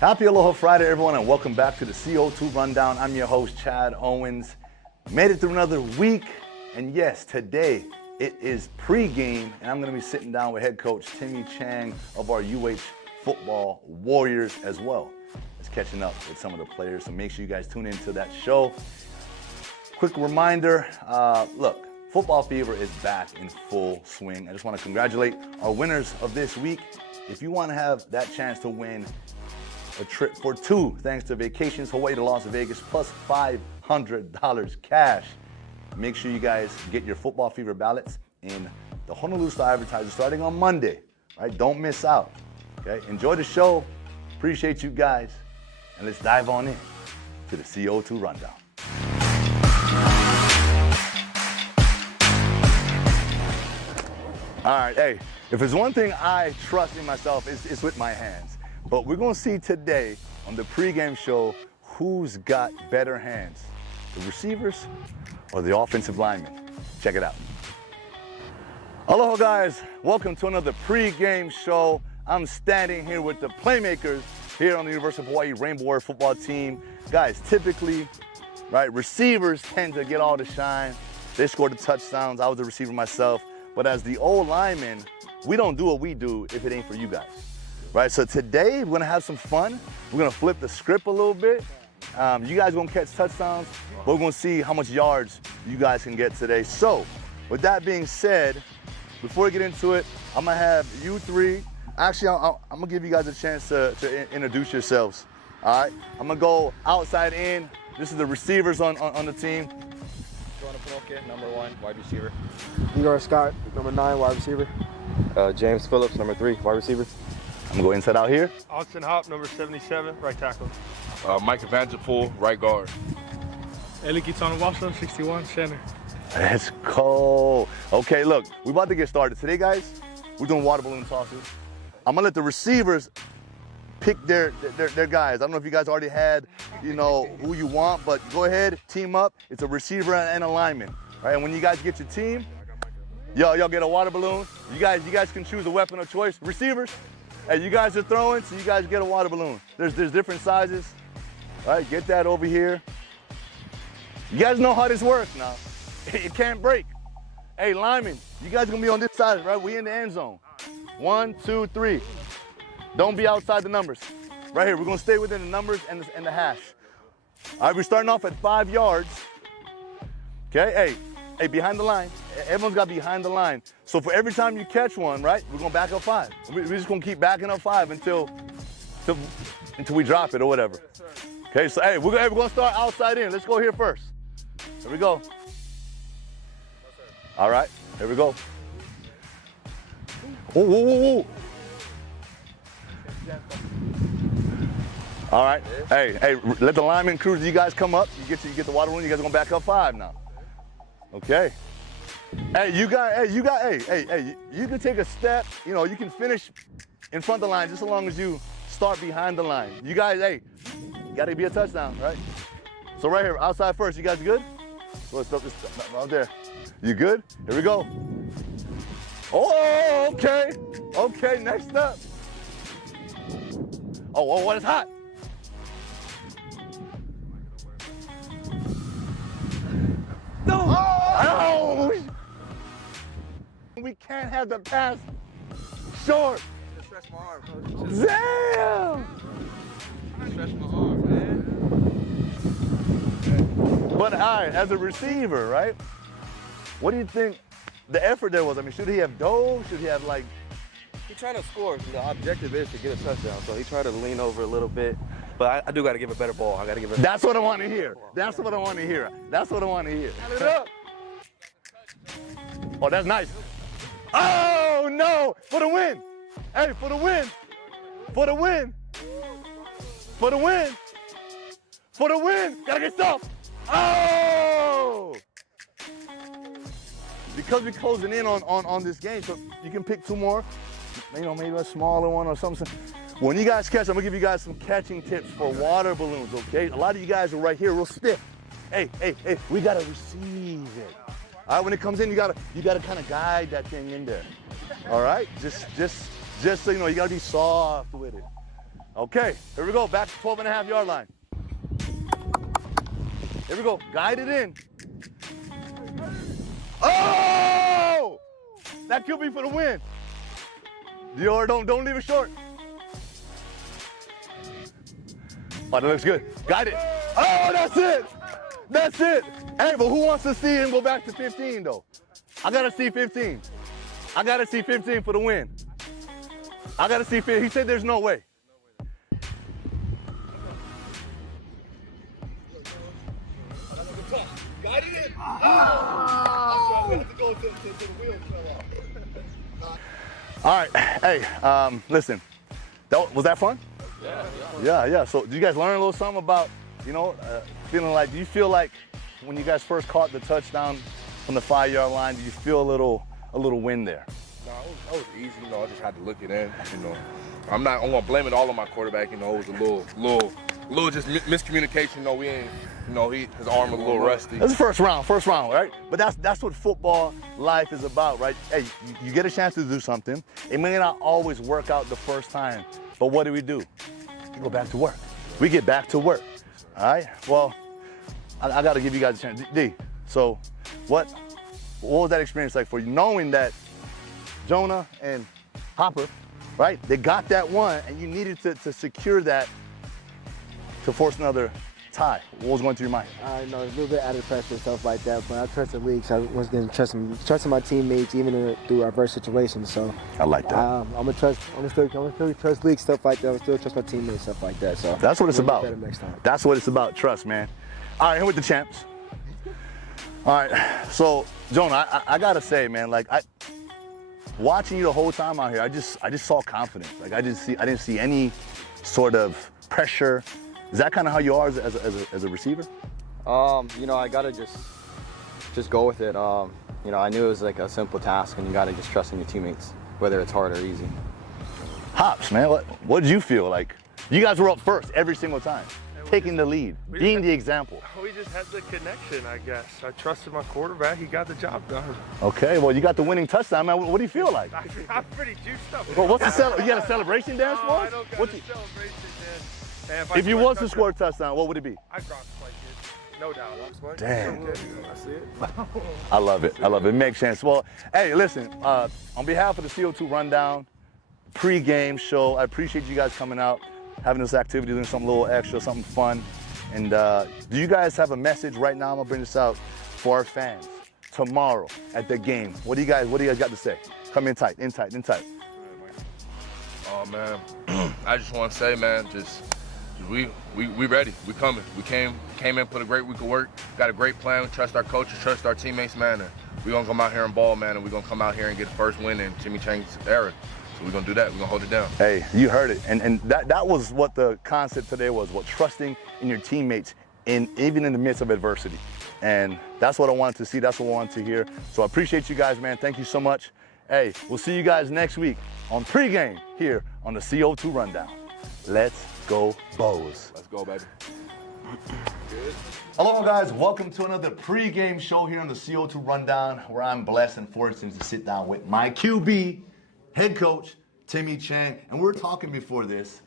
Happy Aloha Friday, everyone, and welcome back to the CO2 Rundown. I'm your host, Chad Owens. Made it through another week, and yes, today it is pregame, and I'm going to be sitting down with head coach Timmy Chang of our UH football Warriors as well as catching up with some of the players. So make sure you guys tune into that show. Quick reminder, look, football fever is back in full swing. I just want to congratulate our winners of this week. If you want to have that chance to win a trip for two, thanks to Vacations Hawaii to Las Vegas, plus $500 cash. Make sure you guys get your football fever ballots in the Honolulu Star-Advertiser starting on Monday, right? Don't miss out, okay? Enjoy the show. Appreciate you guys. And let's dive on in to the CO2 Rundown. All right, hey, if there's one thing I trust in myself, it's with my hands. But we're going to see today on the pregame show who's got better hands, the receivers or the offensive linemen. Check it out. Aloha, guys. Welcome to another pregame show. I'm standing here with the playmakers here on the University of Hawaii Rainbow Warrior football team. Guys, typically, right, receivers tend to get all the shine. They score the touchdowns. I was a receiver myself. But as the old linemen, we don't do what we do if it ain't for you guys. Right, so today we're gonna have some fun. We're gonna flip the script a little bit. You guys are gonna catch touchdowns, but we're gonna see how much yards you guys can get today. So, with that being said, before we get into it, I'm gonna have you three. Actually, I'm gonna give you guys a chance to introduce yourselves. All right, I'm gonna go outside in. This is the receivers on the team. Number 1, wide receiver. Igor Scott, number 9, wide receiver. James Phillips, number 3, wide receiver. I'm gonna go inside out here. Austin Hop, number 77, right tackle. Mike Evangelpool, right guard. Eli Kitana, 61, center. Let's go. Okay, look, we're about to get started. Today, guys, we're doing water balloon tosses. I'm gonna let the receivers pick their guys. I don't know if you guys already had, you know, who you want, but go ahead, team up. It's a receiver and a lineman, right? And when you guys get your team, y'all get a water balloon. You guys can choose a weapon of choice. Receivers, hey, you guys are throwing, so you guys get a water balloon. There's different sizes. All right, get that over here. You guys know how this works now. It can't break. Hey, linemen, you guys are gonna be on this side, right? We in the end zone. 1, 2, 3. Don't be outside the numbers. Right here, we're gonna stay within the numbers and the hash. All right, we're starting off at 5 yards. Okay, hey, behind the line. Everyone's got behind the line. So for every time you catch one, right, we're gonna back up 5. We're just gonna keep backing up 5 until we drop it or whatever. Okay, so hey, we're gonna start outside in. Let's go here first. Here we go. All right, here we go. Whoa, whoa, whoa, whoa. All right, hey, let the lineman cruise. You guys come up. You get the water balloon. You guys are gonna back up 5 now. Okay. Hey, you can take a step. You know, you can finish in front of the line just as long as you start behind the line. You guys, hey, gotta be a touchdown, right? So right here, outside first. You guys good? Let's stop this out there. You good? Here we go. Oh, okay. Okay, next up. Oh, what is hot? No! Oh! We can't have the pass short. Just stretch my arm, coach. Damn! Stretch my arm, man. But all right, as a receiver, right? What do you think the effort there was? I mean, should he have dove? Should he have like? He's trying to score. The objective is to get a touchdown, so he tried to lean over a little bit. But I do got to give a better ball. I got to give it. That's what I want to hear. That's what I want to hear. That's what I want to hear. It up. Oh, that's nice. Oh no! For the win! Hey, for the win! For the win! For the win! For the win! Gotta get stopped! Oh! Because we're closing in on this game, so you can pick 2 more. You know, maybe a smaller one or something. When you guys catch, I'm gonna give you guys some catching tips for water balloons, okay? A lot of you guys are right here real stiff. Hey, we gotta receive it. All right, when it comes in, you gotta kind of guide that thing in there. All right, just so you know, you gotta be soft with it. Okay, here we go. Back to 12.5-yard line. Here we go. Guide it in. Oh! That could be for the win. Dior, don't leave it short. Oh, that looks good. Got it. Oh, that's it. That's it. Hey, but who wants to see him go back to 15, though? I got to see 15. I got to see 15 for the win. I got to see 15. He said there's no way. Got it in. All right. Hey, listen. Was that fun? Yeah. So, did you guys learn a little something about, feeling like? Do you feel like when you guys first caught the touchdown from the 5-yard line, did you feel a little win there? No, that was easy. I just had to look it in. I'm gonna blame it all on my quarterback. It was a little just miscommunication. We ain't. His arm was a little rusty. That's the first round, right? But that's what football life is about, right? Hey, you get a chance to do something. It may not always work out the first time, but what do? We go back to work. We get back to work, all right? Well, I got to give you guys a chance. D, so what was that experience like for you, knowing that Jonah and Hopper, right, they got that one, and you needed to secure that to force another tie? What was going through your mind? I know, there's a little bit added pressure and stuff like that, but I trust the league, so I was going to trust my teammates even through adverse situations. So I like that. I'm gonna still trust league stuff like that. I'm still trust my teammates stuff like that. So that's what it's about. Better next time. That's what it's about. Trust, man. All right, here with the champs. All right, so Jonah, I gotta say, man, like watching you the whole time out here, I just saw confidence. Like I didn't see any sort of pressure. Is that kind of how you are as a receiver? I gotta just go with it. I knew it was like a simple task, and you gotta just trust in your teammates, whether it's hard or easy. Hops, man, what did you feel like? You guys were up first every single time, taking the lead, being the example. We just had the connection, I guess. I trusted my quarterback. He got the job done. Okay, well, you got the winning touchdown, man. What do you feel like? I'm pretty juiced up. Well, what's the you got a celebration dance for us? I don't got a celebration dance. Man, if you was to score a touchdown, what would it be? I'd drop the play, kid. No doubt. Damn. I see it. I love it. It makes sense. Well, hey, listen, on behalf of the CO2 Rundown pre-game show, I appreciate you guys coming out, having this activity, doing something a little extra, something fun. And do you guys have a message right now? I'm gonna bring this out for our fans tomorrow at the game. What do you guys got to say? Come in tight. Oh man, I just want to say, man, we ready. We coming. We came in, put a great week of work. Got a great plan. We trust our coaches, trust our teammates, man. And we're gonna come out here and ball, man. And we're gonna come out here and get the first win in Timmy Chang's era. So we're gonna do that. We're gonna hold it down. Hey, you heard it. And that was what the concept today was. What trusting in your teammates, even in the midst of adversity. And that's what I wanted to see. That's what I wanted to hear. So I appreciate you guys, man. Thank you so much. Hey, we'll see you guys next week on pregame here on the CO2 Rundown. Let's go, Bows. Let's go, baby. Hello, guys. Welcome to another pregame show here on the CO2 Rundown, where I'm blessed and fortunate to sit down with my QB, head coach, Timmy Chang. And we're talking before this.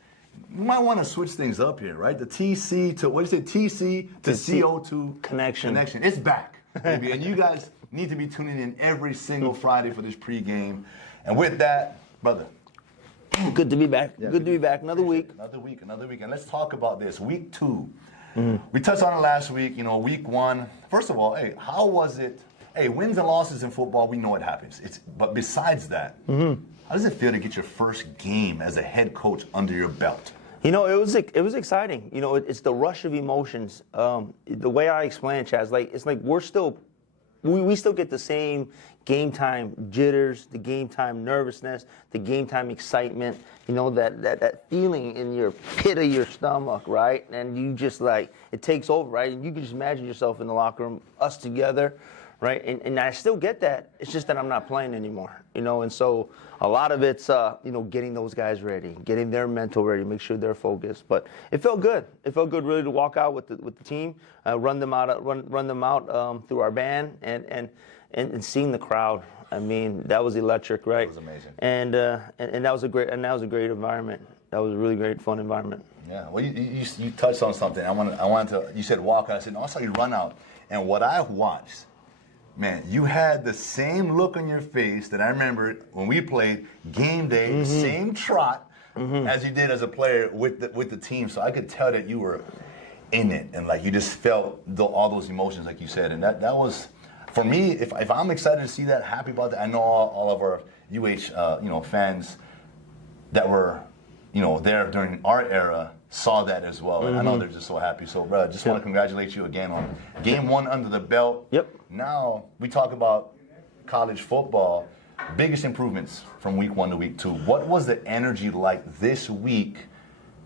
You might want to switch things up here, right? The TC to, what is it? TC to CO2 connection. It's back, baby. And you guys need to be tuning in every single Friday for this pregame. And with that, brother. Good to be back. Yeah, good to be back. Another week. Another week. And let's talk about this. Week 2. We touched on it last week, week 1. First of all, hey, how was it? Hey, wins and losses in football, we know it happens. But besides that, how does it feel to get your first game as a head coach under your belt? It was exciting. It's the rush of emotions. The way I explain it, Chaz, it's like we still get the same game time jitters, the game time nervousness, the game time excitement, that feeling in your pit of your stomach, right? And you just it takes over, right? And you can just imagine yourself in the locker room, us together, right? And I still get that. It's just that I'm not playing anymore, and so a lot of it's, getting those guys ready, getting their mental ready, make sure they're focused. But it felt good. It felt good really to walk out with the team, run them out through our band and seeing the crowd. I mean, that was electric, right? That was amazing. And that was a great environment. That was a really great, fun environment. Yeah, well, you touched on something. I wanted to. You said walk out. I said no. I saw you run out. And what I watched, man, you had the same look on your face that I remember when we played game day, the same trot as you did as a player with the team. So I could tell that you were in it, and like you just felt all those emotions, like you said. And that was, for me, if I'm excited to see that, happy about that. I know all of our fans that were there during our era saw that as well. And I know they're just so happy. So, bro, just want to congratulate you again on game 1 under the belt. Yep. Now we talk about college football. Biggest improvements from week 1 to week 2. What was the energy like this week,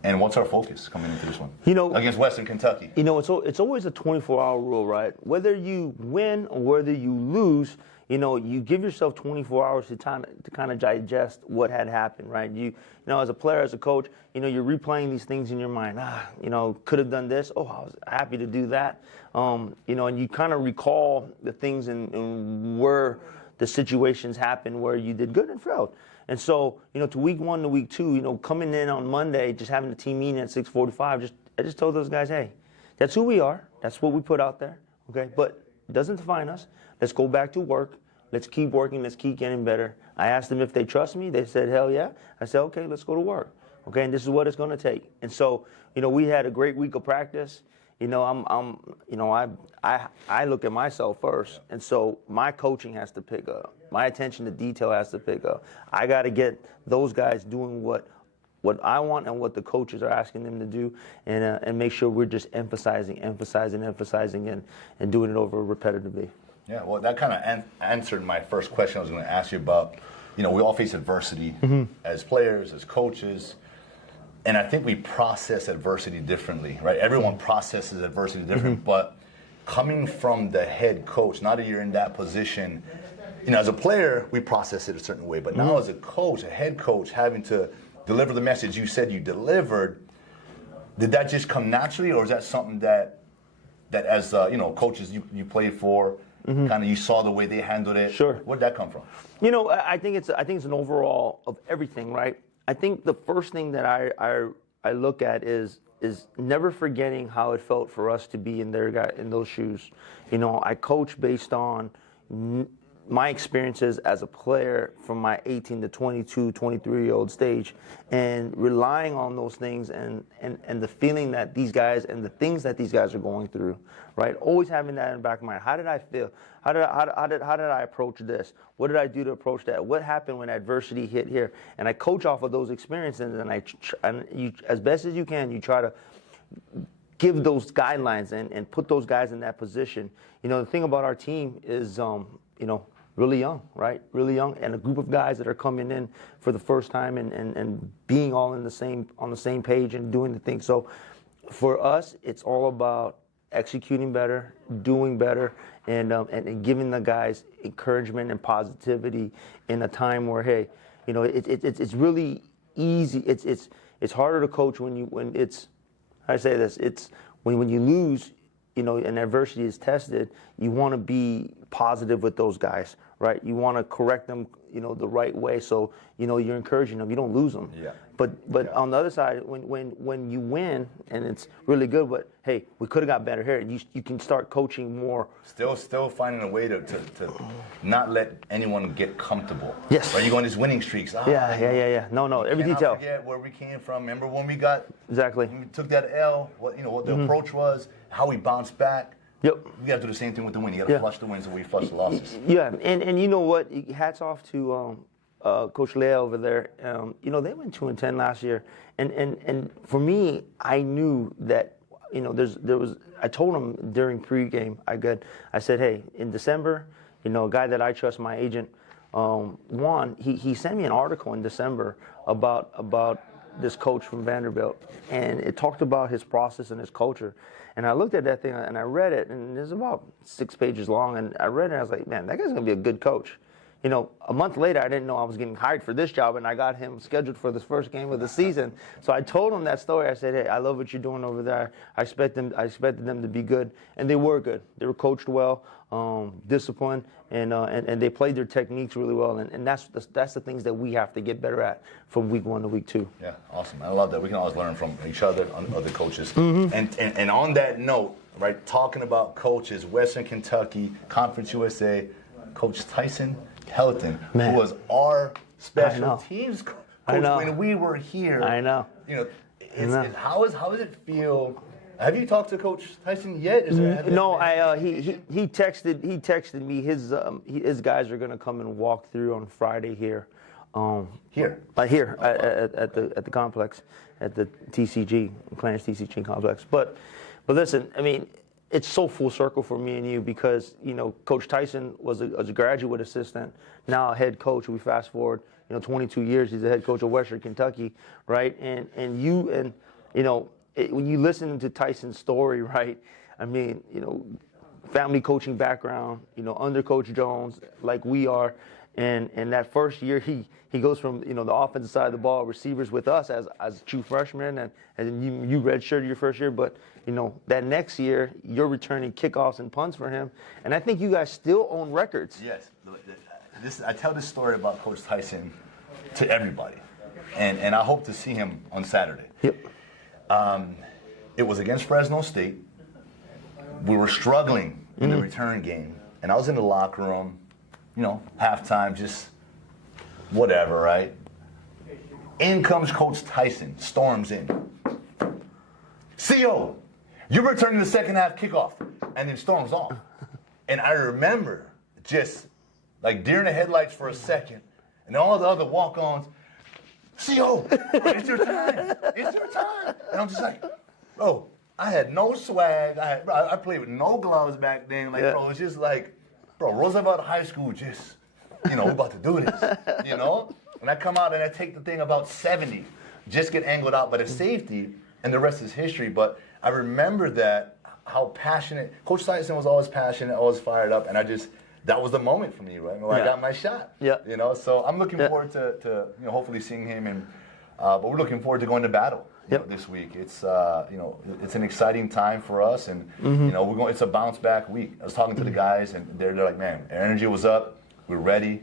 and what's our focus coming into this one? Against Western Kentucky. It's always a 24-hour rule, right? Whether you win or whether you lose, you give yourself 24 hours to kind of digest what had happened, right? As a player, as a coach, you're replaying these things in your mind. Could have done this. Oh, I was happy to do that. And you kind of recall the things and where the situations happened where you did good and failed. And so, to week 1 to week 2, coming in on Monday, just having a team meeting at 6:45, I just told those guys, hey, that's who we are. That's what we put out there. Okay, but it doesn't define us. Let's go back to work. Let's keep working. Let's keep getting better. I asked them if they trust me. They said, hell yeah. I said, okay, let's go to work. Okay, and this is what it's going to take. And so, we had a great week of practice. I look at myself first, and so my coaching has to pick up. My attention to detail has to pick up. I got to get those guys doing what I want and what the coaches are asking them to do, and make sure we're just emphasizing, and doing it over repetitively. Yeah, well, that kind of answered my first question I was going to ask you about. We all face adversity as players, as coaches, and I think we process adversity differently, right? Everyone processes adversity different, but coming from the head coach, now that you're in that position, as a player, we process it a certain way, but now as a coach, a head coach, having to deliver the message you said you delivered, did that just come naturally, or is that something that as coaches you played for, kind of you saw the way they handled it? Sure. Where'd that come from? I think it's an overall of everything, right? I think the first thing that I look at is never forgetting how it felt for us to be in those shoes. I coach based on my experiences as a player from my 18 to 22, 23-year-old stage, and relying on those things and the feeling that these guys and the things that these guys are going through, right? Always having that in the back of my mind. How did I feel? How did I approach this? What did I do to approach that? What happened when adversity hit here? And I coach off of those experiences, and you, as best as you can, you try to give those guidelines and put those guys in that position. The thing about our team is, really young, right? Really young, and a group of guys that are coming in for the first time and being all on the same page and doing the thing. So for us, it's all about executing better, doing better, and giving the guys encouragement and positivity in a time where, hey, it's really easy. It's harder to coach when it's when you lose, and adversity is tested. You want to be positive with those guys, right? You want to correct them, the right way. So, you're encouraging them. You don't lose them. Yeah. But on the other side, when you win and it's really good, but hey, we could have got better here. You can start coaching more. Still finding a way to not let anyone get comfortable. Yes. Right? You go on these winning streaks. Yeah. No. Every detail. Forget where we came from. Remember when we got exactly. When we took that L. What the approach was, how we bounced back. Yep. We got to do the same thing with the win. You got to flush the wins and we flush the losses. Yeah, and you know what? Hats off to Coach Leah over there. They went 2-10 last year, and for me, I knew that there was. I told him during pregame. I said, hey, in December, a guy that I trust, my agent, he sent me an article in December about this coach from Vanderbilt, and it talked about his process and his culture. And I looked at that thing and I read it, and it's about 6 pages long. And I read it, and I was like, man, that guy's gonna be a good coach. you know, a month later, I didn't know I was getting hired for this job, and I got him scheduled for this first game of the season. So I told him that story. I said, hey, I love what you're doing over there. I expected them to be good, and they were good. They were coached well, disciplined, and they played their techniques really well. And that's the things that we have to get better at from week 1 to week 2. Yeah, awesome. I love that. We can always learn from each other, other coaches. And on that note, right, talking about coaches, Western Kentucky, Conference USA, Coach Tyson Helton, Man. who was our special know. teams coach I know. when we were here. I know. You know, how does it feel? Have you talked to Coach Tyson yet? No, he texted me. His guys are going to come and walk through on Friday here. Here At the complex, at the TCG, Clarence TCG complex. But listen, I mean, it's so full circle for me and you because, you know, Coach Tyson was a graduate assistant, now a head coach. We fast forward, 22 years, he's the head coach of Western Kentucky, right? And you know, when you listen to Tyson's story, right, I mean, family coaching background, under Coach Jones, like we are. And that first year, he goes from, the offensive side of the ball, receivers with us as true freshmen, and you redshirted your first year. But, that next year, you're returning kickoffs and punts for him. And I think you guys still own records. Yes. I tell this story about Coach Tyson to everybody. And I hope to see him on Saturday. Yep. It was against Fresno State. We were struggling in the return game. And I was in the locker room, halftime, just whatever, right? In comes Coach Tyson, storms in. CO, you're returning the second half kickoff, and then storms off. And I remember just like deer in the headlights for a second, and all the other walk-ons, CO, it's your time, it's your time. And I'm just like, bro, I had no swag, I played with no gloves back then, like, bro, it's just like, bro, Roosevelt High School, just, we're about to do this, And I come out and I take the thing about 70, just get angled out by the safety, and the rest is history. But I remember how passionate, Coach Tyson was always passionate, always fired up, and that was the moment for me, right? Where I got my shot. Yeah. So I'm looking forward to hopefully seeing him, and but we're looking forward to going to battle. This week, it's it's an exciting time for us, and we're going. It's a bounce back week. I was talking to the guys, and they're like, man, our energy was up. We're ready.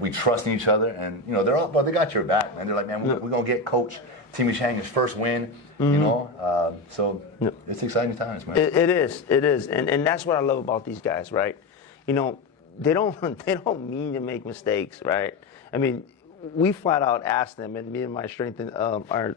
We trust in each other, and they got your back, man. They're like, man, we're gonna get Coach Timmy Chang his first win. So it's exciting times, man. It is, and that's what I love about these guys, right? They don't mean to make mistakes, right? I mean, we flat out asked them, and me and my strength and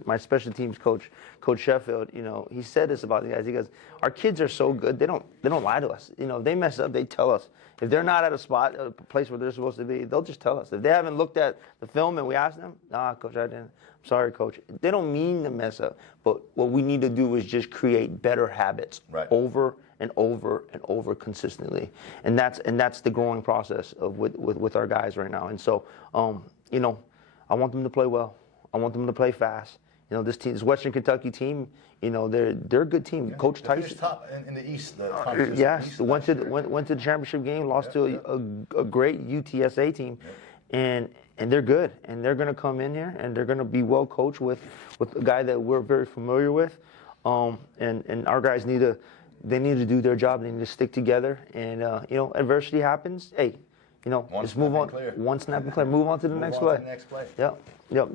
my special teams coach, Coach Sheffield, he said this about the guys. He goes, "Our kids are so good; they don't lie to us. If they mess up, they tell us. If they're not at a place where they're supposed to be, they'll just tell us. If they haven't looked at the film and we ask them, nah, Coach, I didn't. I'm sorry, Coach. They don't mean to mess up, but what we need to do is just create better habits over and over and over consistently, and that's the growing process of with our guys right now. And so, I want them to play well. I want them to play fast. This Western Kentucky team, they're a good team. Coach Tyson, top in the East. Yes, went to the championship game, lost to a great UTSA team, and they're good. And they're going to come in here and they're going to be well coached with a guy that we're very familiar with. And our guys need to do their job. They need to stick together. And adversity happens. Hey. Just move on. One snap and clear. Move on to the next play. Yep.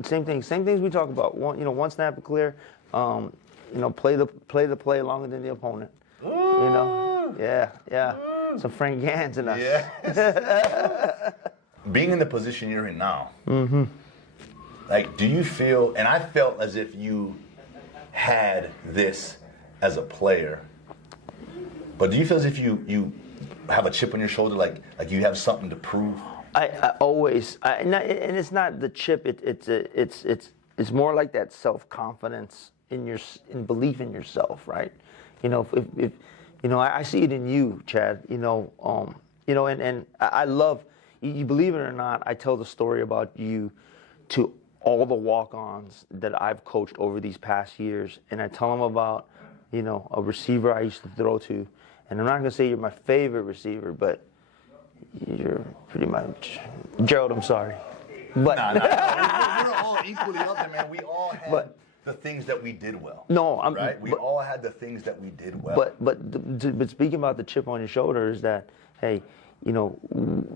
Same thing. Same things we talk about. One snap and clear. Play the play longer than the opponent. Yeah. Some Frank Gans in us. Yeah. Being in the position you're in now, like, do you feel? And I felt as if you had this as a player. But do you feel as if you have a chip on your shoulder, like you have something to prove? I always, and it's not the chip. It's more like that self-confidence in belief in yourself, right? If I see it in you, Chad. And I love you. Believe it or not, I tell the story about you to all the walk-ons that I've coached over these past years, and I tell them about a receiver I used to throw to. And I'm not going to say you're my favorite receiver, but you're pretty much Gerald. I'm sorry, but We're all equally up there, man. We all had the things that we did well. No, right. We all had the things that we did well. But speaking about the chip on your shoulder is that, hey, you know,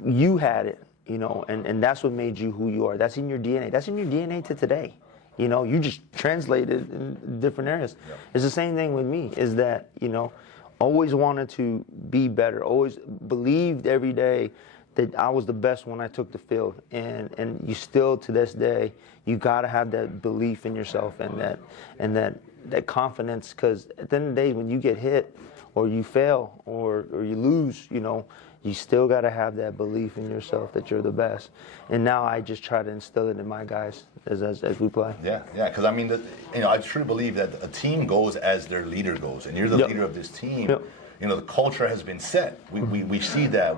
you had it, you know, and that's what made you who you are. That's in your DNA. That's in your DNA to today. You know, you just translated in different areas. Yep. It's the same thing with me, is that, you know, always wanted to be better, always believed every day that I was the best when I took the field. And you still, to this day, you got to have that belief in yourself and that confidence, because at the end of the day, when you get hit or you fail or you lose, you know, you still got to have that belief in yourself that you're the best. And now I just try to instill it in my guys as we play. Yeah, because I mean, you know, I truly believe that a team goes as their leader goes, and you're the leader of this team. Yep. You know, the culture has been set. We see that.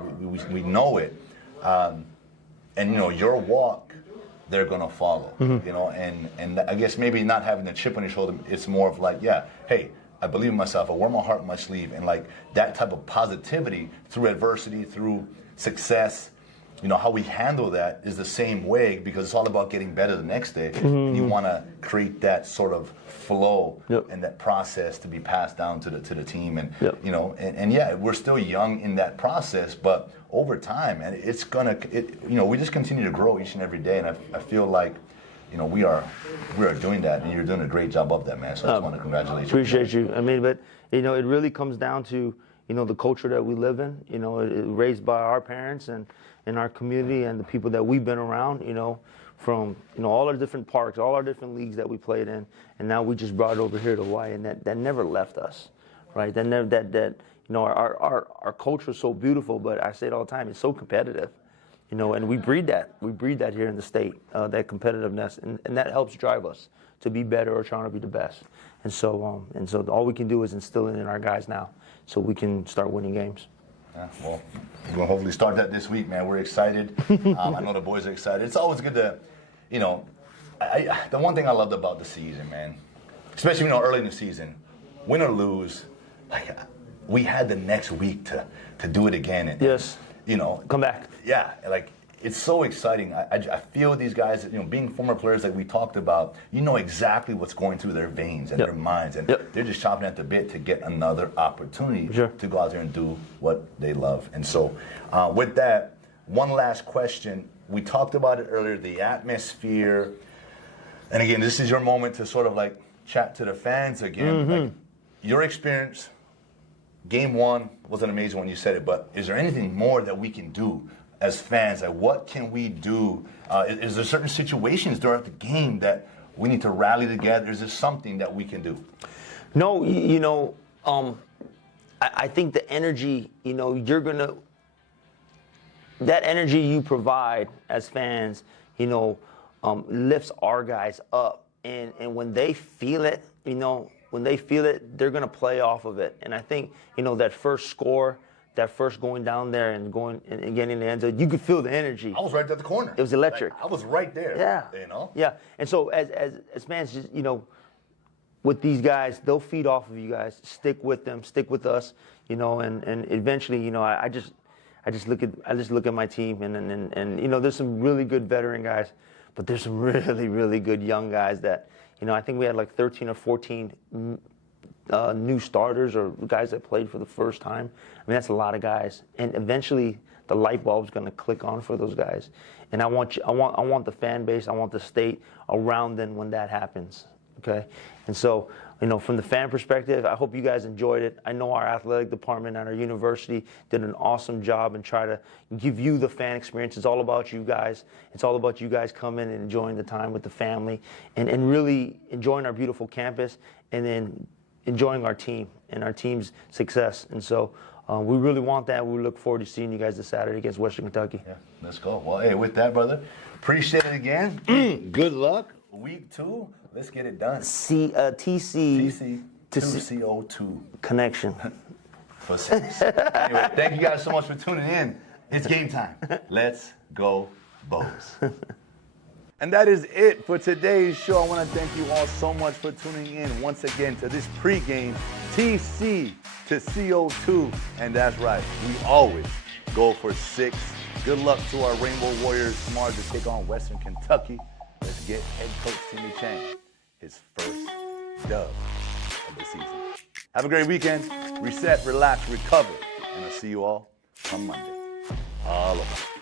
We know it. And, you know, your walk, they're going to follow. Mm-hmm. You know, and I guess maybe not having the chip on your shoulder, it's more of like, yeah, hey, I believe in myself. I wear my heart on my sleeve. And, like, that type of positivity through adversity, through success, you know, how we handle that is the same way, because it's all about getting better the next day. Mm-hmm. And you want to create that sort of flow and that process to be passed down to the team. And, you know, and yeah, we're still young in that process, but over time, and it's going to, you know, we just continue to grow each and every day. And I feel like, you know, we are doing that, and you're doing a great job of that, man. So I just want to congratulate you. Appreciate you. I mean, but, you know, it really comes down to, you know, the culture that we live in, you know, raised by our parents and in our community and the people that we've been around, you know, from, you know, all our different parks, all our different leagues that we played in, and now we just brought it over here to Hawaii, and that never left us, right? That you know, our culture is so beautiful, but I say it all the time, it's so competitive, you know, and we breed that here in the state, that competitiveness, and that helps drive us to be better or trying to be the best. And so all we can do is instill it in our guys now, so we can start winning games. Yeah, well, we'll hopefully start that this week, man. We're excited. I know the boys are excited. It's always good to, you know, the one thing I loved about the season, man, especially, you know, early in the season, win or lose, like, we had the next week to do it again. And, yes. You know. Come back. Yeah, like, it's so exciting. I feel these guys, you know, being former players like we talked about, you know exactly what's going through their veins and their minds, and they're just chopping at the bit to get another opportunity to go out there and do what they love. And so, with that, one last question. We talked about it earlier, the atmosphere. And again, this is your moment to sort of like chat to the fans again. Mm-hmm. Like, your experience, game one was an amazing one, you said it, but is there anything more that we can do as fans? Like, what can we do? Is there certain situations during the game that we need to rally together? Is there something that we can do? No, you know, I think the energy, you know, that energy you provide as fans, you know, lifts our guys up. And when they feel it, you know, they're going to play off of it. And I think, you know, that first score, that first going down there and going and getting in the end zone, you could feel the energy. I was right at the corner. It was electric. Like, I was right there. Yeah. You know? Yeah. And so as fans, just, you know, with these guys, they'll feed off of you guys. Stick with them. Stick with us. You know, and eventually, you know, I just look at my team and you know, there's some really good veteran guys, but there's some really, really good young guys that, you know, I think we had like 13 or 14 new starters or guys that played for the first time. I mean, that's a lot of guys. And eventually, the light bulb's going to click on for those guys. And I want the fan base, I want the state around them when that happens. Okay, and so, you know, from the fan perspective, I hope you guys enjoyed it. I know our athletic department at our university did an awesome job and try to give you the fan experience. It's all about you guys. It's all about you guys coming and enjoying the time with the family and really enjoying our beautiful campus and then enjoying our team and our team's success. And so we really want that. We look forward to seeing you guys this Saturday against Western Kentucky. Yeah, let's go. Well, hey, with that, brother, appreciate it again. Good luck. Week 2, let's get it done. TC to CO2 connection. Anyway, thank you guys so much for tuning in. It's game time. Let's go, Bows. And that is it for today's show. I want to thank you all so much for tuning in once again to this pregame TC to CO2. And that's right, we always go for 6. Good luck to our Rainbow Warriors tomorrow to take on Western Kentucky. Let's get head coach Timmy Chang his first dub of the season. Have a great weekend. Reset, relax, recover. And I'll see you all on Monday. Aloha.